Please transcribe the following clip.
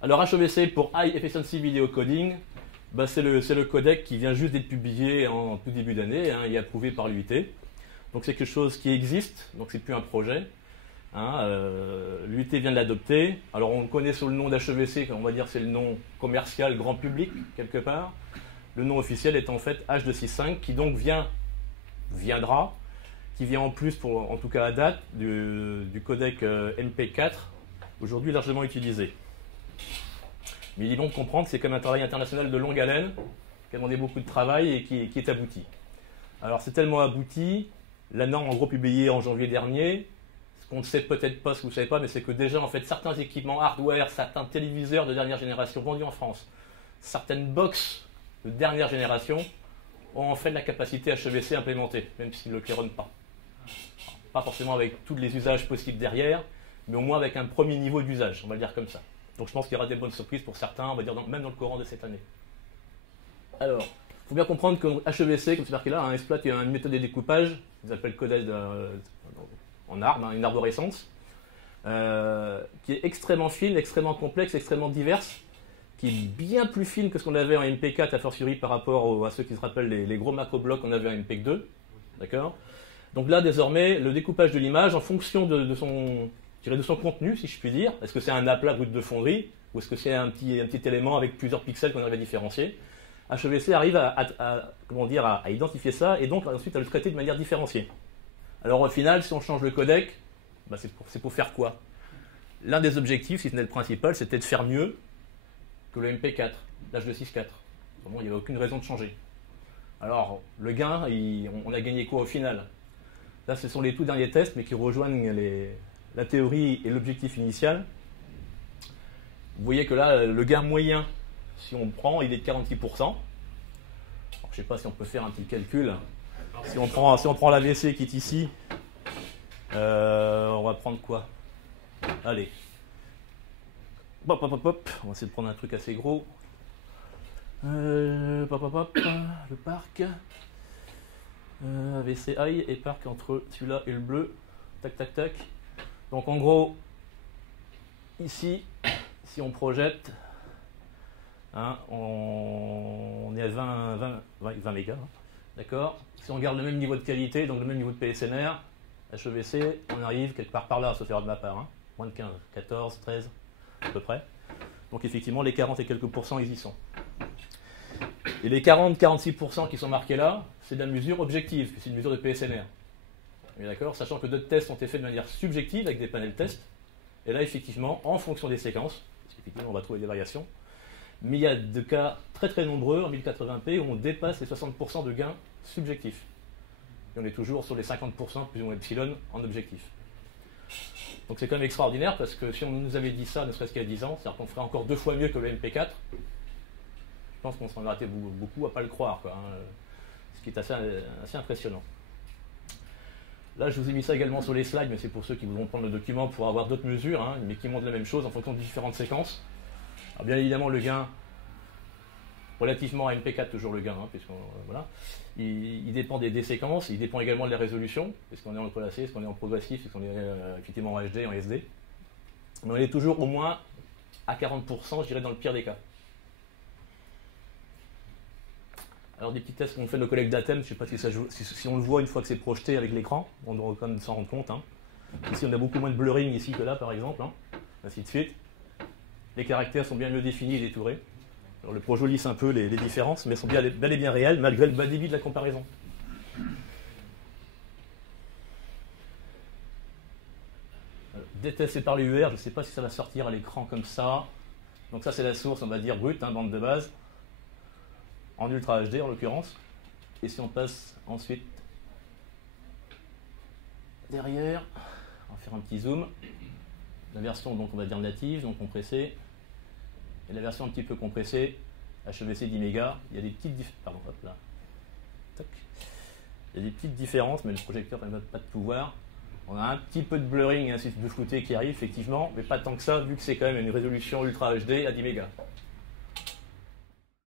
Alors HEVC pour High Efficiency Video Coding, bah, c'est le codec qui vient juste d'être publié en tout début d'année, hein, et approuvé par l'UIT. Donc c'est quelque chose qui existe, donc c'est plus un projet. Hein, l'UIT vient de l'adopter. Alors on le connaît sous le nom d'HEVC, on va dire c'est le nom commercial grand public quelque part. Le nom officiel est en fait H265 qui donc viendra, qui vient en plus, en tout cas à date, du codec MP4, aujourd'hui largement utilisé. Mais il est bon de comprendre que c'est comme un travail international de longue haleine, qui a demandé beaucoup de travail et qui est abouti. Alors c'est tellement abouti, la norme en gros publiée en janvier dernier, ce qu'on ne sait peut-être pas, ce que vous ne savez pas, mais c'est que déjà en fait certains équipements hardware, certains téléviseurs de dernière génération vendus en France, certaines box de dernière génération ont en fait la capacité HEVC implémentée, même s'ils ne le claironnent pas. Alors, pas forcément avec tous les usages possibles derrière, mais au moins avec un premier niveau d'usage, on va le dire comme ça. Donc je pense qu'il y aura des bonnes surprises pour certains, on va dire même dans le courant de cette année. Alors, il faut bien comprendre que HEVC, comme c'est marqué là, exploite une méthode de découpage, qu'ils appellent codage en arbre, une arborescence, qui est extrêmement fine, extrêmement complexe, extrêmement diverse, qui est bien plus fine que ce qu'on avait en MP4 a fortiori par rapport à ceux qui se rappellent les gros macro-blocs qu'on avait en MP2. D'accord ? Donc là, désormais, le découpage de l'image, en fonction de son contenu, si je puis dire, est-ce que c'est un aplat brut de fonderie, ou est-ce que c'est un petit élément avec plusieurs pixels qu'on arrive à différencier, HEVC arrive à identifier ça et donc ensuite à le traiter de manière différenciée. Alors au final, si on change le codec, bah c'est pour faire quoi? L'un des objectifs, si ce n'est le principal, c'était de faire mieux que le MP4, l'H264. Vraiment, il n'y avait aucune raison de changer. Alors, le gain, on a gagné quoi au final? Là, ce sont les tout derniers tests, mais qui rejoignent la théorie et l'objectif initial. Vous voyez que là, le gain moyen, si on prend, il est de 46%. Alors, je ne sais pas si on peut faire un petit calcul. Si on prend l'AVC qui est ici, on va prendre quoi? Allez. Hop, hop, hop, hop. On va essayer de prendre un truc assez gros. Hop, hop, hop. Le parc. AVC high et parc entre celui-là et le bleu. Tac, tac, tac. Donc en gros, ici, si on projette, hein, on est à 20 mégas. Hein, d'accord. Si on garde le même niveau de qualité, donc le même niveau de PSNR, HEVC, on arrive quelque part par là, sauf erreur de ma part. Hein, moins de 15, 14, 13, à peu près. Donc effectivement, les 40 et quelques pourcents, ils y sont. Et les 40-46% qui sont marqués là, c'est de la mesure objective, c'est une mesure de PSNR. D'accord, sachant que d'autres tests ont été faits de manière subjective avec des panels tests. Et là, effectivement, en fonction des séquences, parce qu'effectivement, on va trouver des variations, mais il y a des cas très très nombreux en 1080p où on dépasse les 60% de gains subjectifs. Et on est toujours sur les 50% plus ou moins epsilon en objectif. Donc c'est quand même extraordinaire parce que si on nous avait dit ça, ne serait-ce qu'il y a 10 ans, c'est-à-dire qu'on ferait encore 2 fois mieux que le MP4, je pense qu'on s'en aurait été beaucoup à ne pas le croire, quoi, hein, ce qui est assez impressionnant. Là, je vous ai mis ça également sur les slides, mais c'est pour ceux qui voudront prendre le document pour avoir d'autres mesures, hein, mais qui montrent la même chose en fonction de différentes séquences. Alors, bien évidemment, le gain, relativement à MP4, toujours le gain, hein, voilà, il dépend des séquences, il dépend également de la résolution, est-ce qu'on est en entrelacé, est-ce qu'on est en progressif, est-ce qu'on est effectivement en HD, en SD. Mais on est toujours au moins à 40%, je dirais, dans le pire des cas. Alors des petits tests qu'on fait de nos collègues d'Athènes, je ne sais pas si on le voit une fois que c'est projeté avec l'écran, on doit quand même s'en rendre compte. Hein. Ici on a beaucoup moins de blurring ici que là par exemple, hein, ainsi de suite. Les caractères sont bien mieux définis et détourés. Alors, le Projo lisse un peu les différences, mais elles sont bel et bien réelles malgré le bas débit de la comparaison. Détesté par l'UR, je ne sais pas si ça va sortir à l'écran comme ça. Donc ça c'est la source, on va dire brute, hein, bande de base. En Ultra HD en l'occurrence. Et si on passe ensuite derrière, on va faire un petit zoom. La version donc on va dire native, donc compressée. Et la version un petit peu compressée, HEVC 10 mégas. Il y a des petites différences. Hop là. Tac. Il y a des petites différences, mais le projecteur n'a pas de pouvoir. On a un petit peu de blurring, ainsi de flouté qui arrive effectivement, mais pas tant que ça, vu que c'est quand même une résolution Ultra HD à 10 mégas.